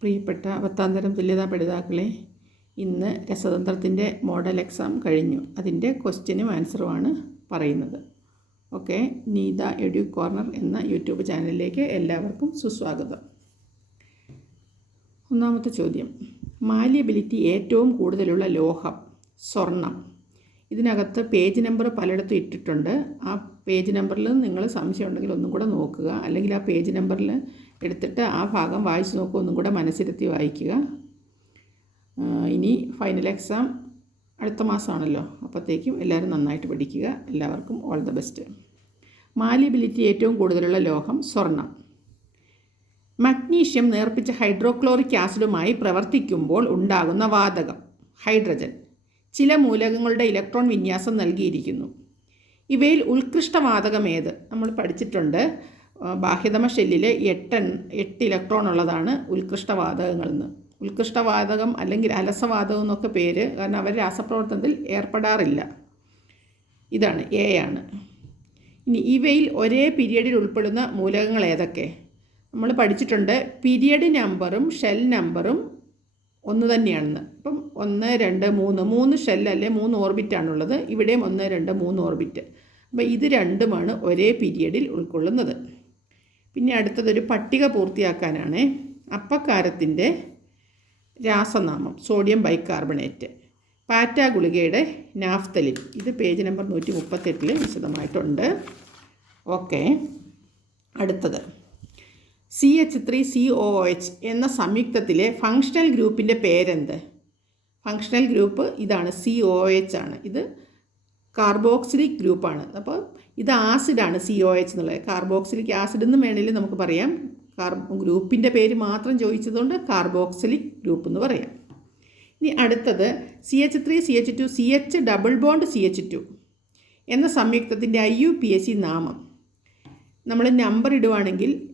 പ്രിയപ്പെട്ട പത്താം തുല്യതാ പഠിതാക്കളെ ഇന്ന് രസതന്ത്രത്തിന്റെ മോഡൽ എക്സാം കഴിഞ്ഞു. അതിന്റെ ക്വസ്റ്റ്യനും ആൻസറുമാണ് പറയുന്നത്. ഓക്കെ നീത എഡ്യൂ കോർണർ എന്ന യൂട്യൂബ് ചാനലിലേക്ക് എല്ലാവർക്കും സുസ്വാഗതം. ഒന്നാമത്തെ ചോദ്യം. മാലിയബിലിറ്റി ഏറ്റവും കൂടുതലുള്ള ലോഹം സ്വർണം. ഇതിനകത്ത് പേജ് നമ്പർ പലയിടത്തും ഇട്ടിട്ടുണ്ട്. ആ പേജ് നമ്പറിൽ നിങ്ങൾ സംശയം ഉണ്ടെങ്കിൽ ഒന്നും കൂടെ നോക്കുക. അല്ലെങ്കിൽ ആ പേജ് നമ്പറിൽ എടുത്തിട്ട് ആ ഭാഗം വായിച്ചു നോക്കുക. ഒന്നും കൂടെ മനസ്സിരുത്തി വായിക്കുക. ഇനി ഫൈനൽ എക്സാം അടുത്ത മാസമാണല്ലോ. അപ്പോഴത്തേക്കും എല്ലാവരും നന്നായിട്ട് പഠിക്കുക. എല്ലാവർക്കും ഓൾ ദ ബെസ്റ്റ് മാലിയബിലിറ്റി ഏറ്റവും കൂടുതലുള്ള ലോഹം സ്വർണം. മഗ്നീഷ്യം നേർപ്പിച്ച ഹൈഡ്രോക്ലോറിക് ആസിഡുമായി പ്രവർത്തിക്കുമ്പോൾ ഉണ്ടാകുന്ന വാതകം ഹൈഡ്രജൻ. ചില മൂലകങ്ങളുടെ ഇലക്ട്രോൺ വിന്യാസം നൽകിയിരിക്കുന്നു. ഇവയിൽ ഉത്കൃഷ്ടവാതകം ഏത്? നമ്മൾ പഠിച്ചിട്ടുണ്ട്. ബാഹ്യതമ ഷെല്ലിൽ എട്ട് എട്ട് ഇലക്ട്രോൺ ഉള്ളതാണ് ഉത്കൃഷ്ടവാതകങ്ങളെന്ന്. ഉത്കൃഷ്ടവാതകം അല്ലെങ്കിൽ അലസവാതകം എന്നൊക്കെ പേര് കാരണം അവർ രാസപ്രവർത്തനത്തിൽ ഏർപ്പെടാറില്ല. ഇതാണ് എ ആണ്. ഇനി ഇവയിൽ ഒരേ പീരിയഡിൽ ഉൾപ്പെടുന്ന മൂലകങ്ങൾ ഏതൊക്കെ? നമ്മൾ പഠിച്ചിട്ടുണ്ട് പീരിയഡ് നമ്പറും ഷെൽ നമ്പറും ഒന്ന് തന്നെയാണെന്ന്. അപ്പം ഒന്ന് രണ്ട് മൂന്ന് മൂന്ന് ഷെൽ അല്ലെ മൂന്ന് ഓർബിറ്റാണുള്ളത് ഇവിടെയും ഒന്ന് രണ്ട് മൂന്ന് ഓർബിറ്റ്. അപ്പോൾ ഇത് രണ്ടുമാണ് ഒരേ പീരിയഡിൽ ഉൾക്കൊള്ളുന്നത്. പിന്നെ അടുത്തതൊരു പട്ടിക പൂർത്തിയാക്കാനാണ് അപ്പക്കാരത്തിന്റെ രാസനാമം സോഡിയം ബൈകാർബണേറ്റ് പാറ്റ ഗുളികയുടെ നാഫ്തലിൻ. ഇത് പേജ് നമ്പർ നൂറ്റി മുപ്പത്തെട്ടിൽ വിശദമായിട്ടുണ്ട്. ഓക്കെ. അടുത്തത്. C H three C O H എന്ന സംയുക്തത്തിലെ ഫങ്ഷണൽ ഗ്രൂപ്പിന്റെ പേരെന്ത്? ഫങ്ഷണൽ ഗ്രൂപ്പ് ഇതാണ് സി ഒ എച്ച് ആണ്. ഇത് കാർബോക്സിലിക് ഗ്രൂപ്പാണ് അപ്പോൾ ഇത് ആസിഡാണ് സി ഒ എച്ച് എന്നുള്ളത്. കാർബോക്സിലിക് ആസിഡ് എന്ന് വേണമെങ്കിൽ നമുക്ക് പറയാം. കാർ ഗ്രൂപ്പിന്റെ പേര് മാത്രം ചോദിച്ചതുകൊണ്ട് കാർബോക്സിലിക് ഗ്രൂപ്പ് എന്ന് പറയാം. ഇനി അടുത്തത് C H three C H two C H double bond C H two എന്ന സംയുക്തത്തിന്റെ I U P S C നാമം. നമ്മൾ നമ്പർ ഇടുവാണെങ്കിൽ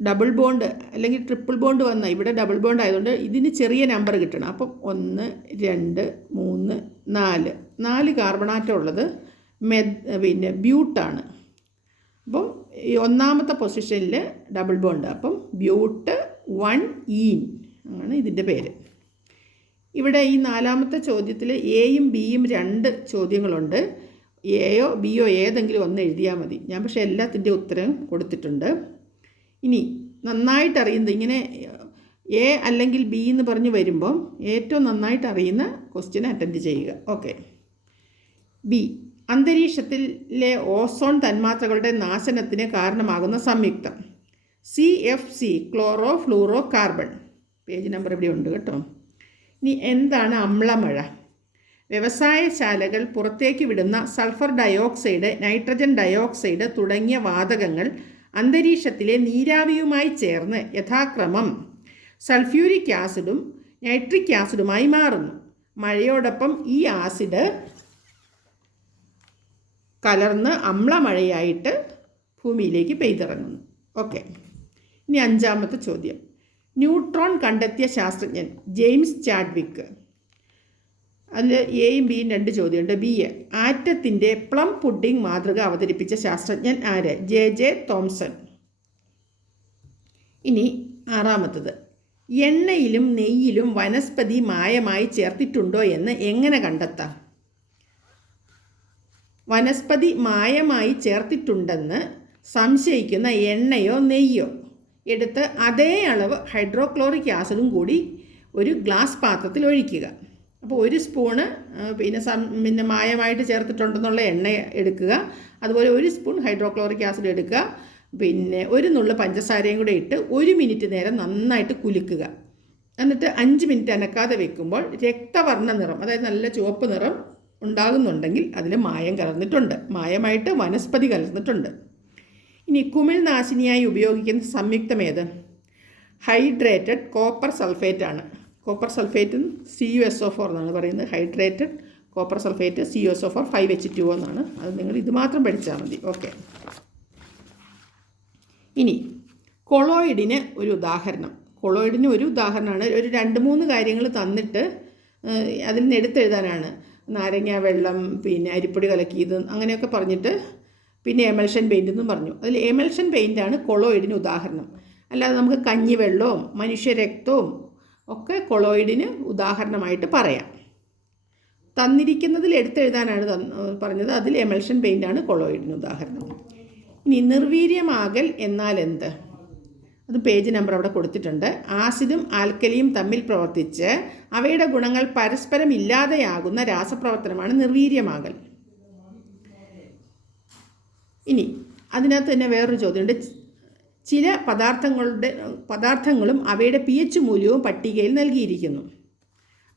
ഡബിൾ ബോണ്ട് അല്ലെങ്കിൽ ട്രിപ്പിൾ ബോണ്ട് വന്ന ഇവിടെ ഡബിൾ ബോണ്ട് ആയതുകൊണ്ട് ഇതിന് ചെറിയ നമ്പർ കിട്ടണം. അപ്പം ഒന്ന് രണ്ട് മൂന്ന് നാല്. നാല് കാർബണാറ്റം ഉള്ളത്. മെ പിന്നെ ബ്യൂട്ടാണ് അപ്പം ഈ ഒന്നാമത്തെ പൊസിഷനിൽ ഡബിൾ ബോണ്ട് അപ്പം ബ്യൂട്ട് വൺ ഈൻ ആണ് ഇതിന്റെ പേര്. ഇവിടെ ഈ നാലാമത്തെ ചോദ്യത്തിൽ എയും ബിയും രണ്ട് ചോദ്യങ്ങളുണ്ട്. എയോ ബിയോ ഏതെങ്കിലും ഒന്ന് എഴുതിയാൽ മതി. ഞാൻ പക്ഷേ എല്ലാത്തിന്റെ ഉത്തരം കൊടുത്തിട്ടുണ്ട്. ഇനി നന്നായിട്ട് അറിയുന്നത് ഇങ്ങനെ എ അല്ലെങ്കിൽ ബി എന്ന് പറഞ്ഞ് വരുമ്പോൾ ഏറ്റവും നന്നായിട്ട് അറിയുന്ന ക്വസ്റ്റ്യൻ അറ്റൻഡ് ചെയ്യുക. ഓക്കെ ബി അന്തരീക്ഷത്തിലെ ഓസോൺ തന്മാത്രകളുടെ നാശനത്തിന് കാരണമാകുന്ന സംയുക്തം. C F C chlorofluorocarbon page number ഇവിടെ ഉണ്ട് കേട്ടോ. ഇനി എന്താണ് അമ്ലമഴ? വ്യവസായശാലകൾ പുറത്തേക്ക് വിടുന്ന സൾഫർ ഡയോക്സൈഡ് നൈട്രജൻ ഡയോക്സൈഡ് തുടങ്ങിയ വാതകങ്ങൾ അന്തരീക്ഷത്തിലെ നീരാവിയുമായി ചേർന്ന് യഥാക്രമം സൾഫ്യൂരിക് ആസിഡും നൈട്രിക് ആസിഡുമായി മാറുന്നു. മഴയോടൊപ്പം ഈ ആസിഡ് കലർന്ന് അമ്ലമഴയായിട്ട് ഭൂമിയിലേക്ക് പെയ്തിറങ്ങുന്നു. ഓക്കെ. ഇനി അഞ്ചാമത്തെ ചോദ്യം. ന്യൂട്രോൺ കണ്ടെത്തിയ ശാസ്ത്രജ്ഞൻ ജെയിംസ് ചാഡ്വിക്ക് അതിൽ എയും ബിയും രണ്ട് ചോദ്യമുണ്ട്. ബി എ ആറ്റത്തിന്റെ പ്ലം പുഡിംഗ് മാതൃക അവതരിപ്പിച്ച ശാസ്ത്രജ്ഞൻ ആര്? J J Thomson. ഇനി ആറാമത്തത്. എണ്ണയിലും നെയ്യിലും വനസ്പതി മായമായി ചേർത്തിട്ടുണ്ടോ എന്ന് എങ്ങനെ കണ്ടെത്താം? വനസ്പതി മായമായി ചേർത്തിട്ടുണ്ടെന്ന് സംശയിക്കുന്ന എണ്ണയോ നെയ്യോ? എടുത്ത് അതേ അളവ് ഹൈഡ്രോക്ലോറിക് ആസിഡും കൂടി ഒരു ഗ്ലാസ് പാത്രത്തിൽ ഒഴിക്കുക. അപ്പോൾ ഒരു സ്പൂണ് പിന്നെ സം പിന്നെ മായമായിട്ട് ചേർത്തിട്ടുണ്ടെന്നുള്ള എണ്ണ എടുക്കുക. അതുപോലെ ഒരു സ്പൂൺ ഹൈഡ്രോക്ലോറിക് ആസിഡ് എടുക്കുക. പിന്നെ ഒരു നുള്ളു പഞ്ചസാരയും കൂടെ ഇട്ട് ഒരു മിനിറ്റ് നേരം നന്നായിട്ട് കുലുക്കുക. എന്നിട്ട് അഞ്ച് മിനിറ്റ് അനക്കാതെ വെക്കുമ്പോൾ രക്തവർണ നിറം അതായത് നല്ല ചുവപ്പ് നിറം ഉണ്ടാകുന്നുണ്ടെങ്കിൽ അതിൽ മായം കലർന്നിട്ടുണ്ട്. മായമായിട്ട് വനസ്പതി കലർന്നിട്ടുണ്ട്. ഇനി കുമിൾ നാശിനിയായി ഉപയോഗിക്കുന്ന സംയുക്തം ഏത്? ഹൈഡ്രേറ്റഡ് കോപ്പർ സൾഫേറ്റ് ആണ് copper sulphate C U S O four എന്നാണ് പറയുന്നത്. Hydrated copper sulphate C U S O four five H two എന്നാണ്. അത് നിങ്ങൾ ഇത് മാത്രം പഠിച്ചാൽ മതി. ഓക്കെ ഇനി കൊളോയിഡിന് ഒരു ഉദാഹരണം. കൊളോയിഡിന് ഒരു ഉദാഹരണമാണ്. ഒരു രണ്ട് മൂന്ന് കാര്യങ്ങൾ തന്നിട്ട് അതിൽ നിന്ന് എടുത്തെഴുതാനാണ്. നാരങ്ങ വെള്ളം പിന്നെ അരിപ്പൊടി കലക്കിയത് അങ്ങനെയൊക്കെ പറഞ്ഞിട്ട് പിന്നെ എമൽഷൻ പെയിന്റ് എന്നും പറഞ്ഞു. അതിൽ എമൽഷൻ പെയിന്റാണ് കൊളോയിഡിന് ഉദാഹരണം. അല്ലാതെ നമുക്ക് കഞ്ഞിവെള്ളവും മനുഷ്യരക്തവും ഒക്കെ കൊളോയിഡിന് ഉദാഹരണമായിട്ട് പറയാം. തന്നിരിക്കുന്നതിൽ എടുത്തെഴുതാനാണ് പറഞ്ഞത്. അതിൽ എമൽഷൻ പെയിന്റാണ് കൊളോയിഡിന് ഉദാഹരണം. ഇനി നിർവീര്യമാകൽ എന്നാൽ എന്ത്? അത് പേജ് നമ്പർ അവിടെ കൊടുത്തിട്ടുണ്ട്. ആസിഡും ആൽക്കലിയും തമ്മിൽ പ്രവർത്തിച്ച് അവയുടെ ഗുണങ്ങൾ പരസ്പരം ഇല്ലാതെയാകുന്ന രാസപ്രവർത്തനമാണ് നിർവീര്യമാകൽ. ഇനി അതിനകത്ത് തന്നെ വേറൊരു ചോദ്യമുണ്ട്. ചില പദാർത്ഥങ്ങളുടെ പദാർത്ഥങ്ങളും അവയുടെ പി എച്ച് മൂല്യവും പട്ടികയിൽ നൽകിയിരിക്കുന്നു.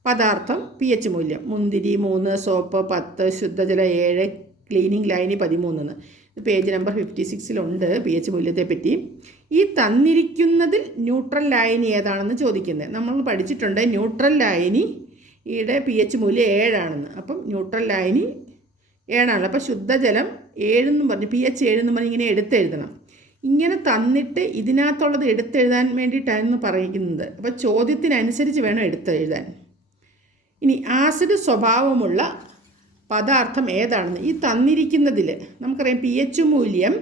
പദാർത്ഥം പി എച്ച് മൂല്യം മുന്തിരി മൂന്ന് സോപ്പ് പത്ത് ശുദ്ധജല ഏഴ് ക്ലീനിങ് ലൈനി പതിമൂന്നെന്ന് പേജ് നമ്പർ ഫിഫ്റ്റി സിക്സിലുണ്ട് പി എച്ച് മൂല്യത്തെ പറ്റി ഈ തന്നിരിക്കുന്നതിൽ ന്യൂട്രൽ ലായനി ഏതാണെന്ന് ചോദിക്കുന്നത്. നമ്മൾ പഠിച്ചിട്ടുണ്ട് ന്യൂട്രൽ ലായനിയുടെ പി എച്ച് മൂല്യം ഏഴാണെന്ന്. അപ്പം ന്യൂട്രൽ ലൈനി ഏഴാണല്ലോ. അപ്പോൾ ശുദ്ധജലം ഏഴെന്നും പറഞ്ഞ് പി എച്ച് ഏഴെന്നും പറഞ്ഞ് ഇങ്ങനെ എടുത്തെഴുതണം. ഇങ്ങനെ തന്നിട്ട് ഇതിനകത്തുള്ളത് എടുത്തെഴുതാൻ വേണ്ടിയിട്ടായിരുന്നു പറയുന്നത്. അപ്പോൾ ചോദ്യത്തിനനുസരിച്ച് വേണം എടുത്തെഴുതാൻ. ഇനി ആസിഡ് സ്വഭാവമുള്ള പദാർത്ഥം ഏതാണെന്ന്? ഈ തന്നിരിക്കുന്നതിൽ നമുക്കറിയാം പി എച്ച് മൂല്യം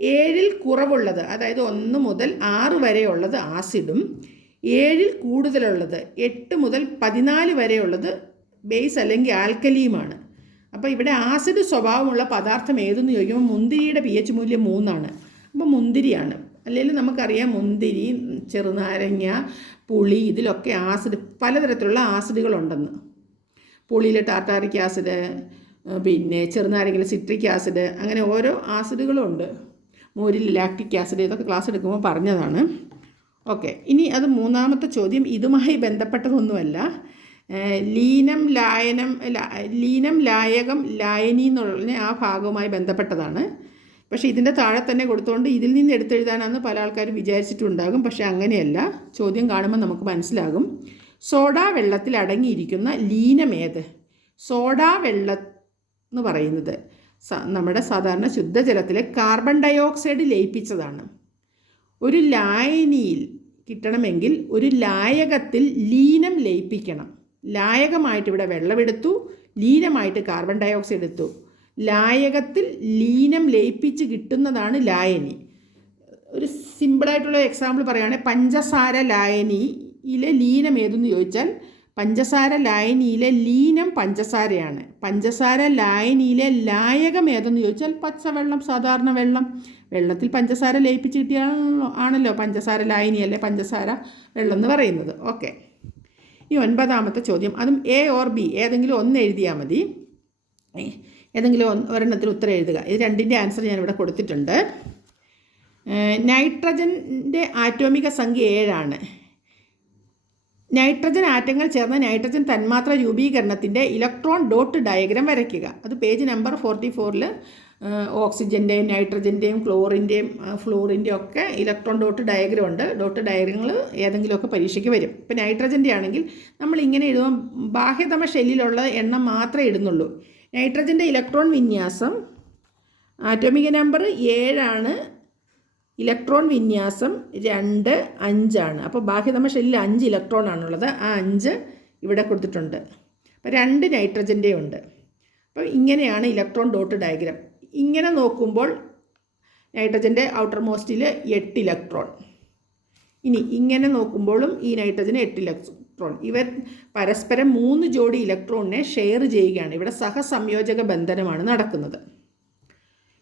ഏഴിൽ കുറവുള്ളത് അതായത് ഒന്ന് മുതൽ ആറ് വരെയുള്ളത് ആസിഡും ഏഴിൽ കൂടുതലുള്ളത് എട്ട് മുതൽ പതിനാല് വരെയുള്ളത് ബേസ് അല്ലെങ്കിൽ ആൽക്കലിയുമാണ്. അപ്പോൾ ഇവിടെ ആസിഡ് സ്വഭാവമുള്ള പദാർത്ഥം ഏതെന്ന് ചോദിക്കുമ്പോൾ മുന്തിരിയുടെ പി എച്ച് മൂല്യം മൂന്നാണ്. അപ്പോൾ മുന്തിരിയാണ്. അല്ലെങ്കിൽ നമുക്കറിയാം മുന്തിരി ചെറുനാരങ്ങ പുളി ഇതിലൊക്കെ ആസിഡ് പലതരത്തിലുള്ള ആസിഡുകളുണ്ടെന്ന്. പുളിയിൽ ടാർട്ടാറിക് ആസിഡ് പിന്നെ ചെറുനാരങ്ങയിൽ സിട്രിക് ആസിഡ് അങ്ങനെ ഓരോ ആസിഡുകളുണ്ട്. മോരിൽ ലാക്ടിക് ആസിഡ് ഇതൊക്കെ ക്ലാസ് എടുക്കുമ്പോൾ പറഞ്ഞതാണ്. ഓക്കെ ഇനി അത് മൂന്നാമത്തെ ചോദ്യം. ഇതുമായി ബന്ധപ്പെട്ടതൊന്നുമല്ല. ലീനം ലായനം ലീനം ലായകം ലായനി എന്നുള്ള ആ ഭാഗവുമായി ബന്ധപ്പെട്ടതാണ്. പക്ഷേ ഇതിന്റെ താഴെ തന്നെ കൊടുത്തുകൊണ്ട് ഇതിൽ നിന്ന് എടുത്തെഴുതാനാണ് പല ആൾക്കാരും വിചാരിച്ചിട്ടുണ്ടാകും. പക്ഷേ അങ്ങനെയല്ല. ചോദ്യം കാണുമ്പോൾ നമുക്ക് മനസ്സിലാകും. സോഡാ വെള്ളത്തിൽ അടങ്ങിയിരിക്കുന്ന ലീനമേത് സോഡാ വെള്ളം എന്ന് പറയുന്നത് നമ്മുടെ സാധാരണ ശുദ്ധജലത്തിലെ കാർബൺ ഡയോക്സൈഡ് ലയിപ്പിച്ചതാണ്. ഒരു ലായനിയിൽ കിട്ടണമെങ്കിൽ ഒരു ലായകത്തിൽ ലീനം ലയിപ്പിക്കണം. ലായകമായിട്ട് ഇവിടെ വെള്ളമെടുത്തു ലീനമായിട്ട് കാർബൺ ഡയോക്സൈഡ് എടുത്തു. ലായകത്തിൽ ലീനം ലയിപ്പിച്ച് കിട്ടുന്നതാണ് ലായനി. ഒരു സിമ്പിളായിട്ടുള്ള എക്സാമ്പിൾ പറയുകയാണെങ്കിൽ പഞ്ചസാര ലായനിയിലെ ലീനം ഏതെന്ന് ചോദിച്ചാൽ പഞ്ചസാര ലായനിയിലെ ലീനം പഞ്ചസാരയാണ്. പഞ്ചസാര ലായനിയിലെ ലായകം ഏതെന്ന് ചോദിച്ചാൽ പച്ചവെള്ളം സാധാരണ വെള്ളം. വെള്ളത്തിൽ പഞ്ചസാര ലയിപ്പിച്ച് കിട്ടിയാണല്ലോ ആണല്ലോ പഞ്ചസാര ലായനി അല്ലെ പഞ്ചസാര വെള്ളം എന്ന് പറയുന്നത്. ഓക്കെ ഈ ഒൻപതാമത്തെ ചോദ്യം. അതും എ ഓർ ബി ഏതെങ്കിലും ഒന്ന് എഴുതിയാൽ മതി. ഏതെങ്കിലും ഒരെണ്ണത്തിൽ ഉത്തരം എഴുതുക. ഇത് രണ്ടിന്റെ ആൻസർ ഞാനിവിടെ കൊടുത്തിട്ടുണ്ട്. നൈട്രജന്റെ ആറ്റോമിക സംഖ്യ ഏഴാണ്. നൈട്രജൻ ആറ്റങ്ങൾ ചേർന്ന നൈട്രജൻ തന്മാത്ര രൂപീകരണത്തിന്റെ ഇലക്ട്രോൺ ഡോട്ട് ഡയഗ്രാം വരയ്ക്കുക. അത് പേജ് നമ്പർ ഫോർട്ടി ഫോറിൽ ഓക്സിജന്റെയും നൈട്രജന്റെയും ക്ലോറിന്റെയും ഫ്ലോറിന്റെയും ഒക്കെ ഇലക്ട്രോൺ ഡോട്ട് ഡയഗ്രം ഉണ്ട്. ഡോട്ട് ഡയഗ്രങ്ങൾ ഏതെങ്കിലുമൊക്കെ പരീക്ഷയ്ക്ക് വരും. ഇപ്പം നൈട്രജന്റെ ആണെങ്കിൽ നമ്മൾ ഇങ്ങനെ എഴുതുമ്പോൾ ബാഹ്യതമ ഷെല്ലിലുള്ള എണ്ണം മാത്രമേ ഇടുന്നുള്ളൂ. നൈട്രജന്റെ ഇലക്ട്രോൺ വിന്യാസം. ആറ്റോമിക നമ്പർ ഏഴാണ്. ഇലക്ട്രോൺ വിന്യാസം രണ്ട് അഞ്ചാണ്. അപ്പോൾ ബാഹ്യതമ ഷെല്ലിൽ അഞ്ച് ഇലക്ട്രോൺ ആണുള്ളത്. ആ അഞ്ച് ഇവിടെ കൊടുത്തിട്ടുണ്ട്. അപ്പോൾ രണ്ട് നൈട്രജന്റെ ഉണ്ട്. അപ്പോൾ ഇങ്ങനെയാണ് ഇലക്ട്രോൺ ഡോട്ട് ഡയഗ്രാം. ഇങ്ങനെ നോക്കുമ്പോൾ നൈട്രജന്റെ ഔട്ടർ മോസ്റ്റിൽ എട്ട് ഇലക്ട്രോൺ. ഇനി ഇങ്ങനെ നോക്കുമ്പോഴും ഈ നൈട്രജന് എട്ട് ഇലക്ട്രോൺ ഇവർ പരസ്പരം മൂന്ന് ജോഡി ഇലക്ട്രോണിനെ ഷെയർ ചെയ്യുകയാണ്. ഇവിടെ സഹസംയോജക ബന്ധനമാണ് നടക്കുന്നത്.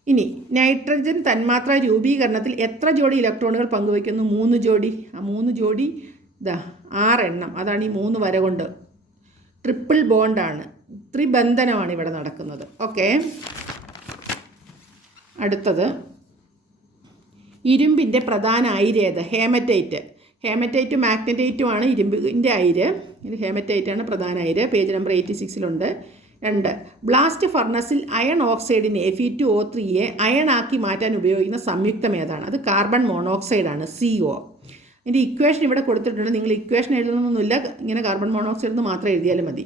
ഇനി നൈട്രജൻ തന്മാത്ര രൂപീകരണത്തിൽ എത്ര ജോഡി ഇലക്ട്രോണുകൾ പങ്കുവയ്ക്കുന്നു? മൂന്ന് ജോഡി. ആ മൂന്ന് ജോഡി ഇതാ ആറെണ്ണം. അതാണ് ഈ മൂന്ന് വര കൊണ്ട്. ട്രിപ്പിൾ ബോണ്ടാണ് ത്രിബന്ധനമാണ് ഇവിടെ നടക്കുന്നത്. ഓക്കെ അടുത്തത്. ഇരുമ്പിന്റെ പ്രധാന അയിരേത് ഹേമറ്റൈറ്റ്. ഹേമറ്റൈറ്റും മാഗ്നറ്റൈറ്റുമാണ് ഇരുമ്പിന്റെ അയിര്. ഇത് ഹേമറ്റൈറ്റാണ് പ്രധാന അയിര്. പേജ് നമ്പർ എയ്റ്റി സിക്സിലുണ്ട്. രണ്ട് ബ്ലാസ്റ്റ് ഫർണസിൽ അയൺ ഓക്സൈഡിനെ എഫ് ഇ ടു ഒ ത്രീയെ അയൺ ആക്കി മാറ്റാൻ ഉപയോഗിക്കുന്ന സംയുക്തം ഏതാണ്? അത് കാർബൺ മോണോക്സൈഡാണ് സി ഒ ഇതിന്റെ ഇക്വേഷൻ ഇവിടെ കൊടുത്തിട്ടുണ്ട്. നിങ്ങൾ ഇക്വേഷൻ എഴുതണമെന്നൊന്നുമില്ല. ഇങ്ങനെ കാർബൺ മോണോക്സൈഡ് എന്ന് മാത്രം എഴുതിയാലും മതി.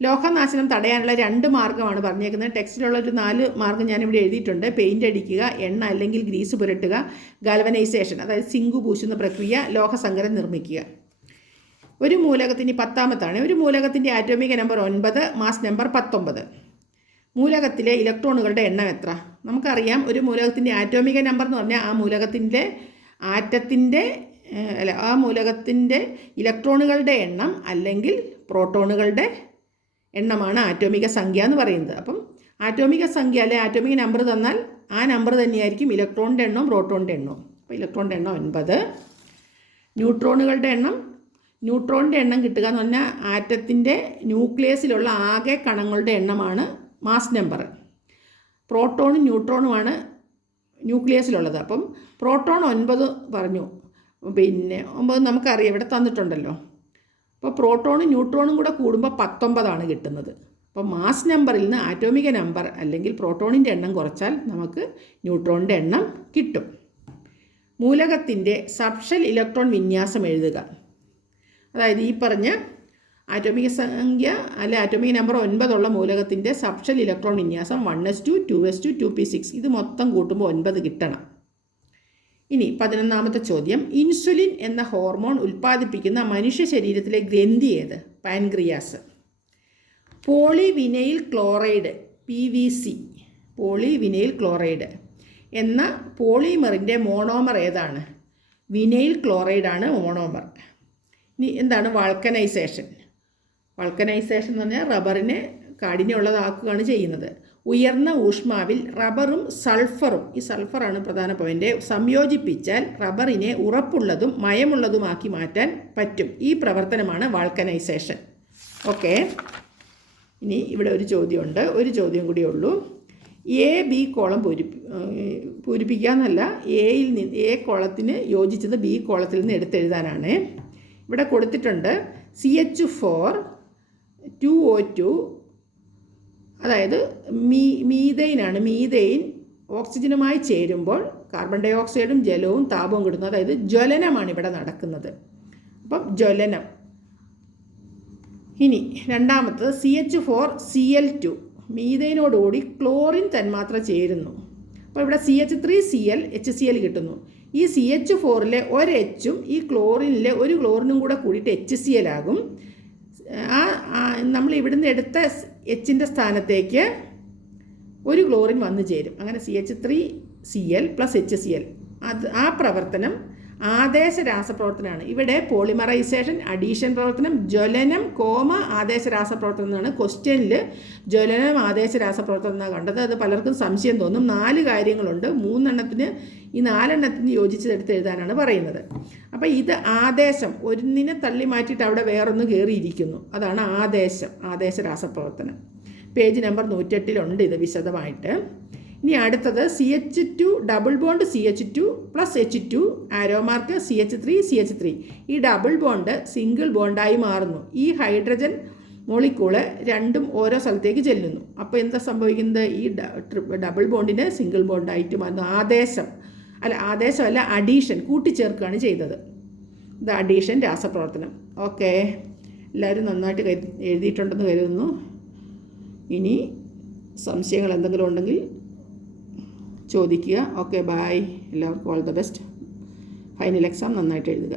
ലോഹനാശനം തടയാനുള്ള രണ്ട് മാർഗമാണ് പറഞ്ഞേക്കുന്നത്. ടെക്സ്റ്റിലുള്ള ഒരു നാല് മാർഗം ഞാനിവിടെ എഴുതിയിട്ടുണ്ട്. പെയിന്റ് അടിക്കുക എണ്ണ അല്ലെങ്കിൽ ഗ്രീസ് പുരട്ടുക ഗാൽവനൈസേഷൻ അതായത് സിങ്കു പൂശുന്ന പ്രക്രിയ ലോഹസങ്കരം നിർമ്മിക്കുക. ഒരു മൂലകത്തിന് പത്താമത്താണ്. ഒരു മൂലകത്തിന്റെ ആറ്റോമിക നമ്പർ ഒൻപത് മാസ് നമ്പർ പത്തൊമ്പത്. മൂലകത്തിലെ ഇലക്ട്രോണുകളുടെ എണ്ണം എത്ര? നമുക്കറിയാം ഒരു മൂലകത്തിന്റെ ആറ്റോമിക നമ്പർ എന്ന് പറഞ്ഞാൽ ആ മൂലകത്തിന്റെ ആറ്റത്തിന്റെ അല്ല ആ മൂലകത്തിന്റെ ഇലക്ട്രോണുകളുടെ എണ്ണം അല്ലെങ്കിൽ പ്രോട്ടോണുകളുടെ എണ്ണമാണ് ആറ്റോമിക സംഖ്യ എന്ന് പറയുന്നത്. അപ്പം ആറ്റോമിക സംഖ്യ അല്ലെ ആറ്റോമിക നമ്പർ തന്നാൽ ആ നമ്പർ തന്നെയായിരിക്കും ഇലക്ട്രോണിന്റെ എണ്ണവും പ്രോട്ടോണിന്റെ എണ്ണവും അപ്പോൾ ഇലക്ട്രോണിന്റെ എണ്ണം ഒൻപത്. ന്യൂട്രോണുകളുടെ എണ്ണം ന്യൂട്രോണിന്റെ എണ്ണം കിട്ടുക എന്ന് പറഞ്ഞാൽ ആറ്റത്തിന്റെ ന്യൂക്ലിയസിലുള്ള ആകെ കണങ്ങളുടെ എണ്ണമാണ് മാസ് നമ്പർ. പ്രോട്ടോണും ന്യൂട്രോണുമാണ് ന്യൂക്ലിയസിലുള്ളത്. അപ്പം പ്രോട്ടോൺ ഒൻപത് പറഞ്ഞു. പിന്നെ ഒമ്പത് നമുക്കറിയാം ഇവിടെ തന്നിട്ടുണ്ടല്ലോ. അപ്പോൾ പ്രോട്ടോണും ന്യൂട്രോണും കൂടെ കൂടുമ്പോൾ പത്തൊമ്പതാണ് കിട്ടുന്നത്. അപ്പോൾ മാസ് നമ്പറിൽ നിന്ന് ആറ്റോമിക നമ്പർ അല്ലെങ്കിൽ പ്രോട്ടോണിന്റെ എണ്ണം കുറച്ചാൽ നമുക്ക് ന്യൂട്രോണിന്റെ എണ്ണം കിട്ടും. മൂലകത്തിന്റെ സബ്ഷൽ ഇലക്ട്രോൺ വിന്യാസം എഴുതുക. അതായത് ഈ പറഞ്ഞ ആറ്റോമിക സംഖ്യ അല്ലെ ആറ്റോമിക നമ്പർ ഒൻപതുള്ള മൂലകത്തിന്റെ സബ്ഷൽ ഇലക്ട്രോൺ വിന്യാസം one S two two S two two P six ഇത് മൊത്തം കൂട്ടുമ്പോൾ ഒൻപത് കിട്ടണം. ഇനി പതിനൊന്നാമത്തെ ചോദ്യം. ഇൻസുലിൻ എന്ന ഹോർമോൺ ഉൽപ്പാദിപ്പിക്കുന്ന മനുഷ്യ ശരീരത്തിലെ ഗ്രന്ഥി ഏത്? Pancreas. Polyvinyl chloride P V C polyvinyl chloride എന്ന പോളിമറിന്റെ മോണോമർ ഏതാണ്? വിനൈൽ ക്ലോറൈഡാണ് മോണോമർ. ഇനി എന്താണ് വാൾക്കനൈസേഷൻ? വാൾക്കനൈസേഷൻ എന്ന് പറഞ്ഞാൽ റബ്ബറിനെ കാഠിന്യമുള്ളതാക്കുകയാണ് ചെയ്യുന്നത്. ഉയർന്ന ഊഷ്മാവിൽ റബ്ബറും സൾഫറും ഈ സൾഫറാണ് പ്രധാന പോയിന്റ് സംയോജിപ്പിച്ചാൽ റബ്ബറിനെ ഉറപ്പുള്ളതും മയമുള്ളതുമാക്കി മാറ്റാൻ പറ്റും. ഈ പ്രവർത്തനമാണ് വാൾക്കനൈസേഷൻ ഓക്കെ ഇനി ഇവിടെ ഒരു ചോദ്യമുണ്ട്. ഒരു ചോദ്യം കൂടിയേ ഉള്ളൂ. എ ബി കോളം പൂരിപ്പി പൂരിപ്പിക്കുക എന്നല്ല എയിൽ നിന്ന് എ കോളത്തിന് യോജിച്ചത് ബി കോളത്തിൽ നിന്ന് എടുത്തെഴുതാനാണ്. ഇവിടെ കൊടുത്തിട്ടുണ്ട് C H four two O two അതായത് മീ മീതെയിനാണ് മീതെയിൻ ഓക്സിജനുമായി ചേരുമ്പോൾ കാർബൺ ഡൈ ഓക്സൈഡും ജലവും താപവും കിട്ടുന്നു അതായത് ജ്വലനമാണ് ഇവിടെ നടക്കുന്നത്. അപ്പം ജ്വലനം. ഇനി രണ്ടാമത്തത് C H four C L two മീതയിനോടുകൂടി chlorine തന്മാത്ര ചേരുന്നു. അപ്പോൾ ഇവിടെ C H three C L H C L കിട്ടുന്നു. ഈ സി എച്ച് ഫോറിലെ ഒരു എച്ചും ഈ ക്ലോറിനിലെ ഒരു ക്ലോറിനും കൂടെ കൂടിയിട്ട് എച്ച് സി എൽ ആകും. ആ നമ്മൾ ഇവിടുന്ന് എടുത്ത എച്ചിന്റെ സ്ഥാനത്തേക്ക് ഒരു ക്ലോറിൻ വന്നു ചേരും. അങ്ങനെ C H three C L plus H C L അത് ആ പ്രവർത്തനം ആദേശ രാസപ്രവർത്തനമാണ് ഇവിടെ പോളിമറൈസേഷൻ അഡീഷൻ പ്രവർത്തനം ജ്വലനം കോമ ആദേശ രാസപ്രവർത്തനം എന്നാണ് ക്വസ്റ്റ്യനിൽ ജ്വലനം ആദേശ രാസപ്രവർത്തനം എന്നാണ് കണ്ടത്. അത് പലർക്കും സംശയം തോന്നും. നാല് കാര്യങ്ങളുണ്ട്. മൂന്നെണ്ണത്തിന് ഈ നാലെണ്ണത്തിന് യോജിച്ചതെടുത്ത് എഴുതാനാണ് പറയുന്നത്. അപ്പോൾ ഇത് ആദേശം. ഒന്നിനെ തള്ളി മാറ്റിയിട്ട് അവിടെ വേറൊന്ന് കയറിയിരിക്കുന്നു അതാണ് ആദേശം ആദേശ രാസപ്രവർത്തനം പേജ് നമ്പർ നൂറ്റെട്ടിലുണ്ട് ഇത് വിശദമായിട്ട്. ഇനി അടുത്തത് C H two double bond C H two plus H two arrow mark C H three C H three ഈ ഡബിൾ ബോണ്ട് സിംഗിൾ ബോണ്ടായി മാറുന്നു. ഈ ഹൈഡ്രജൻ മോളിക്കൂൾ രണ്ടും ഓരോ സ്ഥലത്തേക്ക് ചെല്ലുന്നു. അപ്പോൾ എന്താ സംഭവിക്കുന്നത്? ഈ ഡബിൾ ബോണ്ടിന് സിംഗിൾ ബോണ്ടായിട്ട് മാറുന്നു. ആദേശം അല്ല ആദേശമല്ല അഡീഷൻ കൂട്ടിച്ചേർക്കുകയാണ് ചെയ്തത്. ഇത് അഡീഷൻ രാസപ്രവർത്തനം. ഓക്കെ. എല്ലാവരും നന്നായിട്ട് എഴുതിയിട്ടുണ്ടെന്ന് കരുതുന്നു. ഇനി സംശയങ്ങൾ എന്തെങ്കിലും ഉണ്ടെങ്കിൽ ചോദിക്കുക. ഓക്കെ ബായ് എല്ലാവർക്കും all the best final exam നന്നായിട്ട് എഴുതുക.